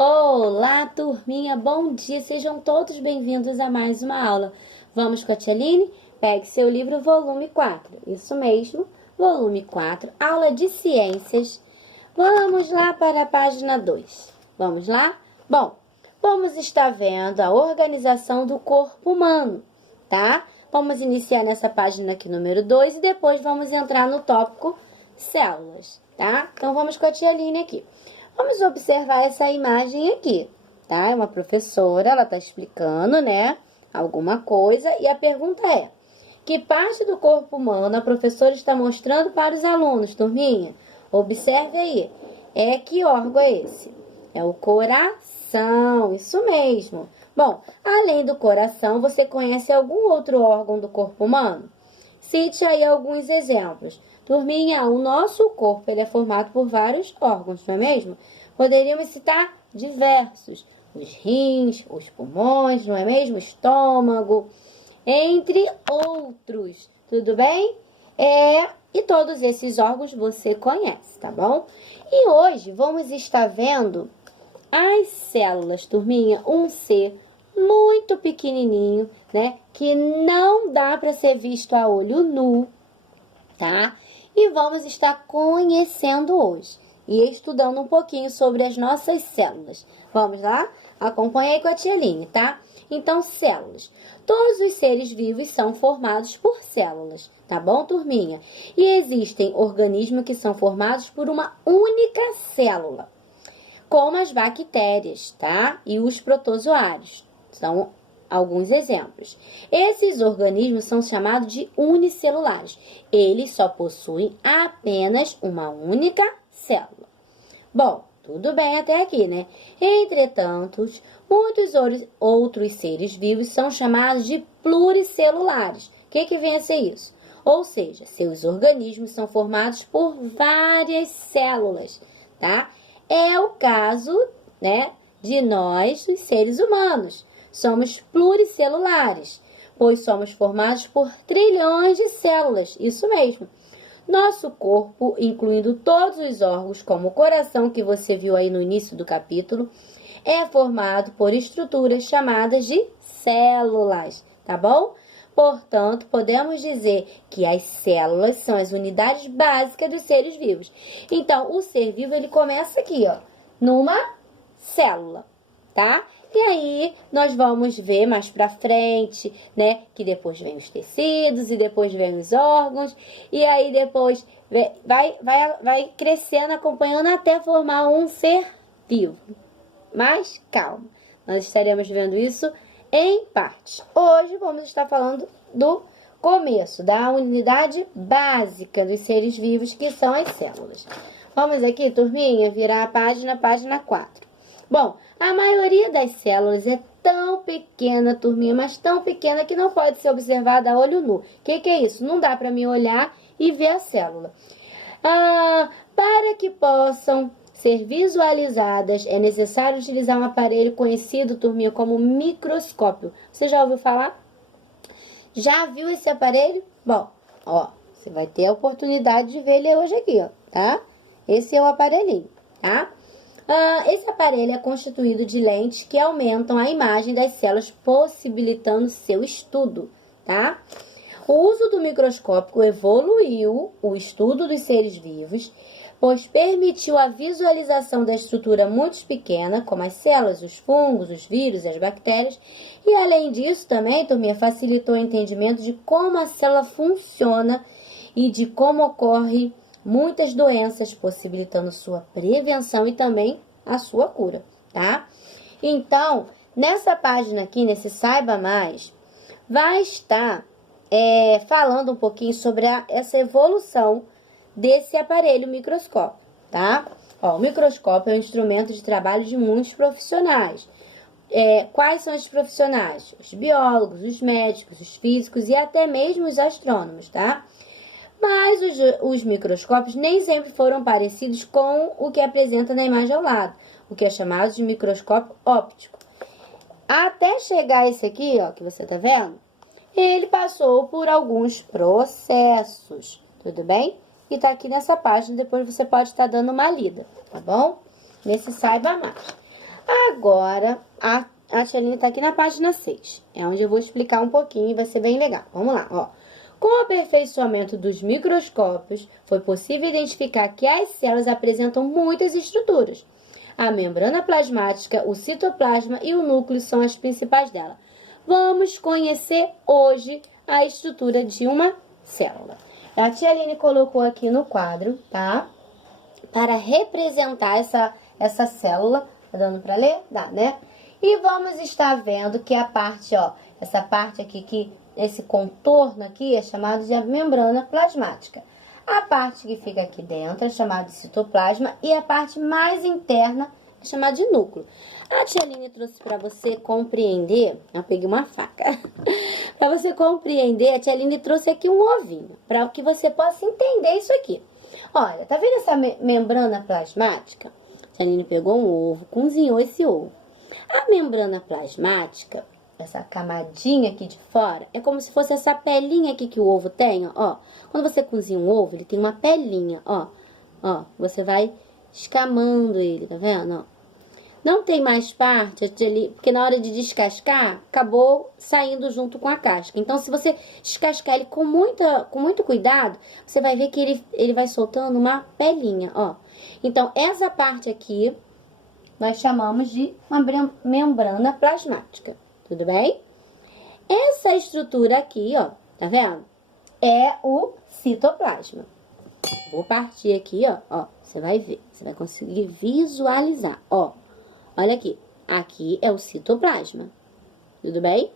Olá, turminha, bom dia, sejam todos bem-vindos a mais uma aula. Vamos com a tia Aline? Pegue seu livro, volume 4, isso mesmo, volume 4, aula de ciências. Vamos lá para a página 2, vamos lá? Bom, vamos estar vendo a organização do corpo humano, tá? Vamos iniciar nessa página aqui, número 2, e depois vamos entrar no tópico células, tá? Então, vamos com a tia Aline aqui. Vamos observar essa imagem aqui, tá? É uma professora, ela tá explicando, né, alguma coisa, e a pergunta é: que parte do corpo humano a professora está mostrando para os alunos, turminha? Observe aí. Que órgão é esse? É o coração, isso mesmo. Bom, além do coração, você conhece algum outro órgão do corpo humano? Cite aí alguns exemplos. Turminha, o nosso corpo ele é formado por vários órgãos, não é mesmo? Poderíamos citar diversos. Os rins, os pulmões, não é mesmo? O estômago, entre outros. Tudo bem? E todos esses órgãos você conhece, tá bom? E hoje vamos estar vendo as células, turminha, um ser muito pequenininho, né? Que não dá para ser visto a olho nu, tá? E vamos estar conhecendo hoje e estudando um pouquinho sobre as nossas células. Vamos lá? Acompanha aí com a tia Aline, tá? Então, células. Todos os seres vivos são formados por células, tá bom, turminha? E existem organismos que são formados por uma única célula, como as bactérias, tá? E os protozoários. São alguns exemplos. Esses organismos são chamados de unicelulares. Eles só possuem apenas uma única célula. Bom, tudo bem até aqui, né? Entretanto, muitos outros seres vivos são chamados de pluricelulares. O que vem a ser isso? Ou seja, seus organismos são formados por várias células, tá? É o caso, né, de nós, os seres humanos. Somos pluricelulares, pois somos formados por trilhões de células, isso mesmo. Nosso corpo, incluindo todos os órgãos, como o coração que você viu aí no início do capítulo, é formado por estruturas chamadas de células, tá bom? Portanto, podemos dizer que as células são as unidades básicas dos seres vivos. Então, o ser vivo, ele começa aqui, ó, numa célula, tá? E aí, nós vamos ver mais pra frente, né, que depois vem os tecidos e depois vem os órgãos. E aí, depois vai crescendo, acompanhando até formar um ser vivo. Mas calma, nós estaremos vendo isso em partes. Hoje vamos estar falando do começo, da unidade básica dos seres vivos, que são as células. Vamos aqui, turminha, virar a página 4. Bom, a maioria das células é tão pequena, turminha, mas tão pequena que não pode ser observada a olho nu. O que é isso? Não dá para mim olhar e ver a célula. Para que possam ser visualizadas, é necessário utilizar um aparelho conhecido, turminha, como microscópio. Você já ouviu falar? Já viu esse aparelho? Bom, ó, você vai ter a oportunidade de ver ele hoje aqui, ó, tá? Esse é o aparelhinho, tá? Esse aparelho é constituído de lentes que aumentam a imagem das células, possibilitando seu estudo, tá? O uso do microscópio evoluiu o estudo dos seres vivos, pois permitiu a visualização da estrutura muito pequena, como as células, os fungos, os vírus e as bactérias, e além disso também, turminha, facilitou o entendimento de como a célula funciona e de como ocorre muitas doenças, possibilitando sua prevenção e também a sua cura, tá? Então, nessa página aqui, nesse Saiba Mais, vai estar falando um pouquinho sobre essa evolução desse aparelho microscópio, tá? Ó, o microscópio é um instrumento de trabalho de muitos profissionais. Quais são esses profissionais? Os biólogos, os médicos, os físicos e até mesmo os astrônomos, tá? Mas os microscópios nem sempre foram parecidos com o que apresenta na imagem ao lado, o que é chamado de microscópio óptico. Até chegar esse aqui, ó, que você tá vendo, ele passou por alguns processos, tudo bem? E tá aqui nessa página, depois você pode estar dando uma lida, tá bom? Nesse Saiba Mais. Agora, a tia Aline tá aqui na página 6. É onde eu vou explicar um pouquinho e vai ser bem legal. Vamos lá, ó. Com o aperfeiçoamento dos microscópios, foi possível identificar que as células apresentam muitas estruturas. A membrana plasmática, o citoplasma e o núcleo são as principais delas. Vamos conhecer hoje a estrutura de uma célula. A tia Aline colocou aqui no quadro, tá? Para representar essa célula. Tá dando para ler? Dá, né? E vamos estar vendo que a parte, ó, essa parte aqui, esse contorno aqui é chamado de membrana plasmática. A parte que fica aqui dentro é chamada de citoplasma e a parte mais interna é chamada de núcleo. A tia Aline trouxe para você compreender, eu peguei uma faca, para você compreender, a tia Aline trouxe aqui um ovinho, para que você possa entender isso aqui. Olha, tá vendo essa membrana plasmática? A tia Aline pegou um ovo, cozinhou esse ovo. A membrana plasmática, essa camadinha aqui de fora, é como se fosse essa pelinha aqui que o ovo tem, ó. Quando você cozinha um ovo, ele tem uma pelinha, ó. Ó, você vai escamando ele, tá vendo? Ó. Não tem mais parte, porque na hora de descascar, acabou saindo junto com a casca. Então, se você descascar ele com muito cuidado, você vai ver que ele vai soltando uma pelinha, ó. Então, essa parte aqui, nós chamamos de uma membrana plasmática, tudo bem? Essa estrutura aqui, ó, tá vendo? É o citoplasma. Vou partir aqui, ó, você vai ver, você vai conseguir visualizar, ó. Olha aqui, aqui é o citoplasma, tudo bem?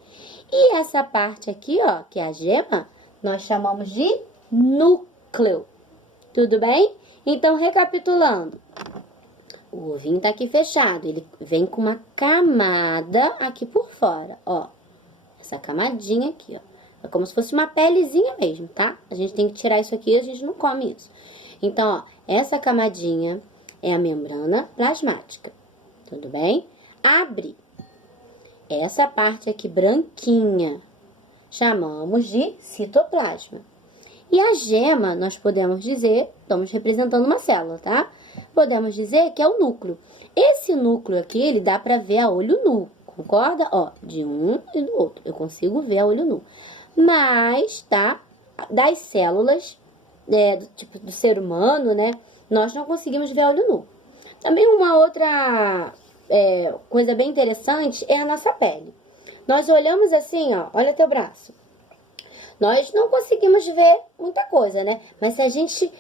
E essa parte aqui, ó, que é a gema, nós chamamos de núcleo, tudo bem? Então, recapitulando, o ovinho tá aqui fechado, ele vem com uma camada aqui por fora, ó. Essa camadinha aqui, ó. É como se fosse uma pelezinha mesmo, tá? A gente tem que tirar isso aqui, a gente não come isso. Então, ó, essa camadinha é a membrana plasmática, tudo bem? Abre essa parte aqui branquinha, chamamos de citoplasma. E a gema, nós podemos dizer, estamos representando uma célula, tá? Podemos dizer que é o núcleo. Esse núcleo aqui, ele dá para ver a olho nu, concorda? Ó, de um e do outro, eu consigo ver a olho nu. Mas, tá? Das células, do tipo do ser humano, né? Nós não conseguimos ver a olho nu. Também uma outra coisa bem interessante é a nossa pele. Nós olhamos assim, ó, olha teu braço. Nós não conseguimos ver muita coisa, né? Mas se a gente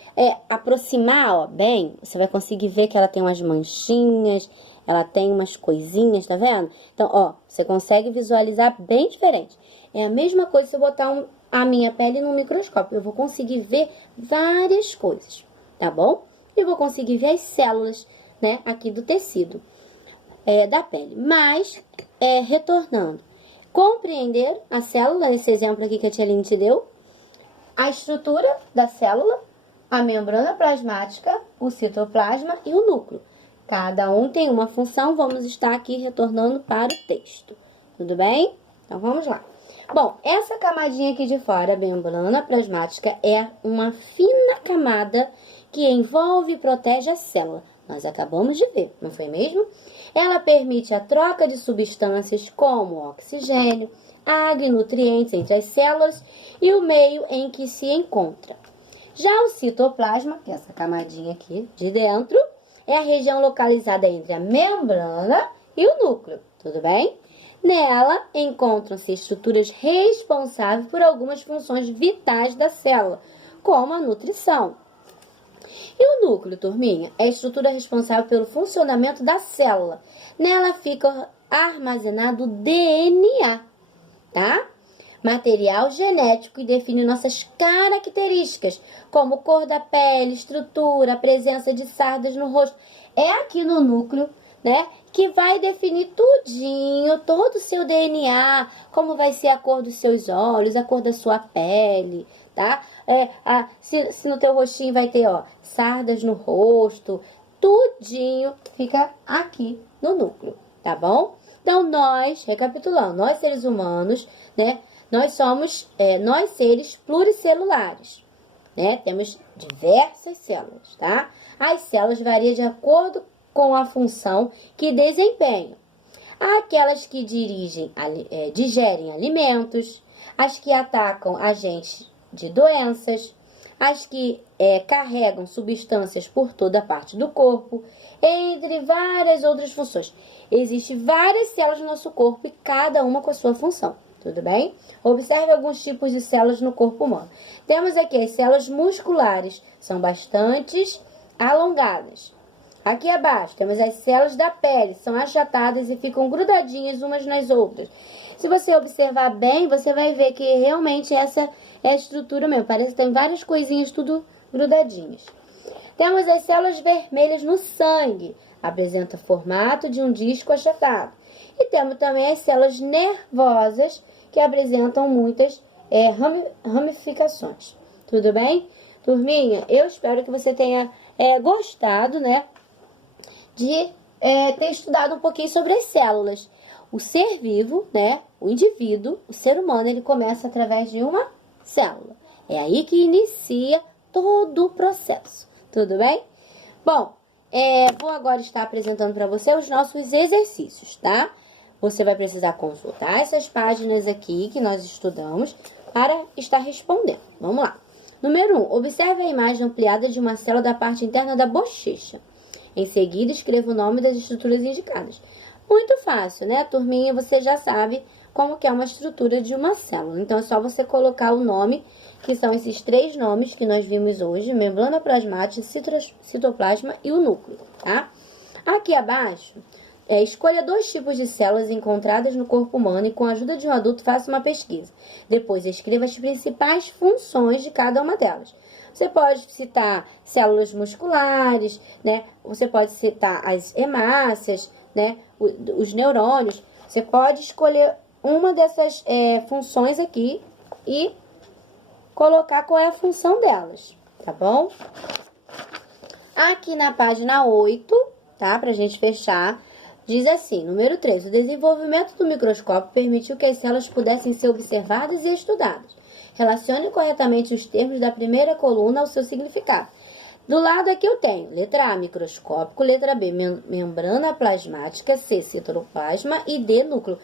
aproximar, ó, bem, você vai conseguir ver que ela tem umas manchinhas, ela tem umas coisinhas, tá vendo? Então, ó, você consegue visualizar bem diferente. É a mesma coisa se eu botar a minha pele no microscópio. Eu vou conseguir ver várias coisas, tá bom? E vou conseguir ver as células, né, aqui do tecido da pele. Mas, retornando. Compreender a célula, esse exemplo aqui que a tia Aline te deu, a estrutura da célula, a membrana plasmática, o citoplasma e o núcleo. Cada um tem uma função, vamos estar aqui retornando para o texto, tudo bem? Então, vamos lá. Bom, essa camadinha aqui de fora, a membrana plasmática, é uma fina camada que envolve e protege a célula. Nós acabamos de ver, não foi mesmo? Ela permite a troca de substâncias como oxigênio, água e nutrientes entre as células e o meio em que se encontra. Já o citoplasma, que é essa camadinha aqui de dentro, é a região localizada entre a membrana e o núcleo, tudo bem? Nela encontram-se estruturas responsáveis por algumas funções vitais da célula, como a nutrição. E o núcleo, turminha, é a estrutura responsável pelo funcionamento da célula. Nela fica armazenado o DNA, tá? Material genético e define nossas características, como cor da pele, estrutura, presença de sardas no rosto. É aqui no núcleo, né, que vai definir tudinho, todo o seu DNA, como vai ser a cor dos seus olhos, a cor da sua pele, tá? Se no teu rostinho vai ter, ó, sardas no rosto, tudinho fica aqui no núcleo, tá bom? Então, nós, recapitulando, nós seres humanos, né, nós somos, nós seres pluricelulares, né? Temos diversas células, tá? As células variam de acordo com a função que desempenham. Há aquelas que digerem alimentos, as que atacam agentes de doenças, as que carregam substâncias por toda a parte do corpo, entre várias outras funções. Existem várias células no nosso corpo e cada uma com a sua função. Tudo bem? Observe alguns tipos de células no corpo humano. Temos aqui as células musculares, são bastante alongadas. Aqui abaixo temos as células da pele, são achatadas e ficam grudadinhas umas nas outras. Se você observar bem, você vai ver que realmente essa é a estrutura mesmo. Parece que tem várias coisinhas tudo grudadinhas. Temos as células vermelhas no sangue, apresenta formato de um disco achatado. E temos também as células nervosas, que apresentam muitas ramificações. Tudo bem? Turminha, eu espero que você tenha gostado, né, de ter estudado um pouquinho sobre as células. O ser vivo, né, o indivíduo, o ser humano, ele começa através de uma célula. É aí que inicia todo o processo. Tudo bem? Bom, vou agora estar apresentando para você os nossos exercícios, tá? Você vai precisar consultar essas páginas aqui que nós estudamos para estar respondendo. Vamos lá. Número 1. Observe a imagem ampliada de uma célula da parte interna da bochecha. Em seguida, escreva o nome das estruturas indicadas. Muito fácil, né, turminha? Você já sabe como que é uma estrutura de uma célula. Então, é só você colocar o nome, que são esses 3 nomes que nós vimos hoje: membrana plasmática, citoplasma e o núcleo, tá? Aqui abaixo, escolha 2 tipos de células encontradas no corpo humano e, com a ajuda de um adulto, faça uma pesquisa. Depois, escreva as principais funções de cada uma delas. Você pode citar células musculares, né? Você pode citar as hemácias, né? Os neurônios. Você pode escolher uma dessas funções aqui e colocar qual é a função delas, tá bom? Aqui na página 8, tá? Pra gente fechar, diz assim, número 3, o desenvolvimento do microscópio permitiu que as células pudessem ser observadas e estudadas. Relacione corretamente os termos da primeira coluna ao seu significado. Do lado aqui eu tenho letra A, microscópico, letra B, membrana plasmática, C, citoplasma e D, núcleo.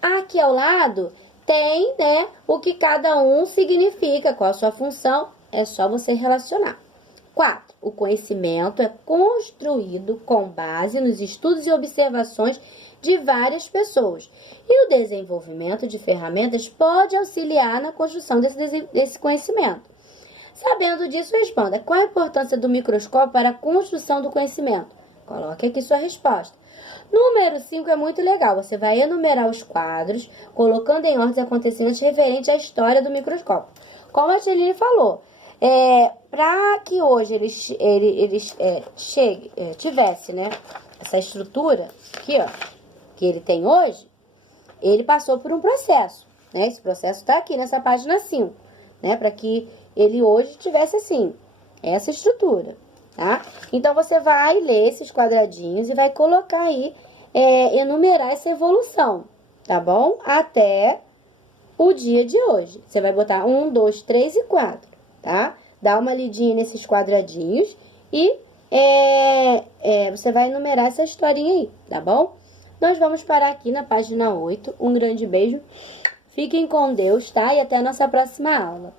Aqui ao lado tem, né, o que cada um significa, qual a sua função, é só você relacionar. 4. O conhecimento é construído com base nos estudos e observações de várias pessoas. E o desenvolvimento de ferramentas pode auxiliar na construção desse conhecimento. Sabendo disso, responda: qual a importância do microscópio para a construção do conhecimento? Coloque aqui sua resposta. Número 5 é muito legal. Você vai enumerar os quadros, colocando em ordem os acontecimentos referentes à história do microscópio. Como a Tcheline falou, para que hoje eles tivesse, né, essa estrutura aqui, ó, que ele tem hoje, ele passou por um processo, né? Esse processo está aqui nessa página 5, né? Para que ele hoje tivesse assim, essa estrutura, tá? Então, você vai ler esses quadradinhos e vai colocar aí, enumerar essa evolução, tá bom? Até o dia de hoje. Você vai botar 1, 2, 3 e 4, tá? Dá uma lidinha nesses quadradinhos e você vai enumerar essa historinha aí, tá bom? Nós vamos parar aqui na página 8. Um grande beijo. Fiquem com Deus, tá? E até a nossa próxima aula.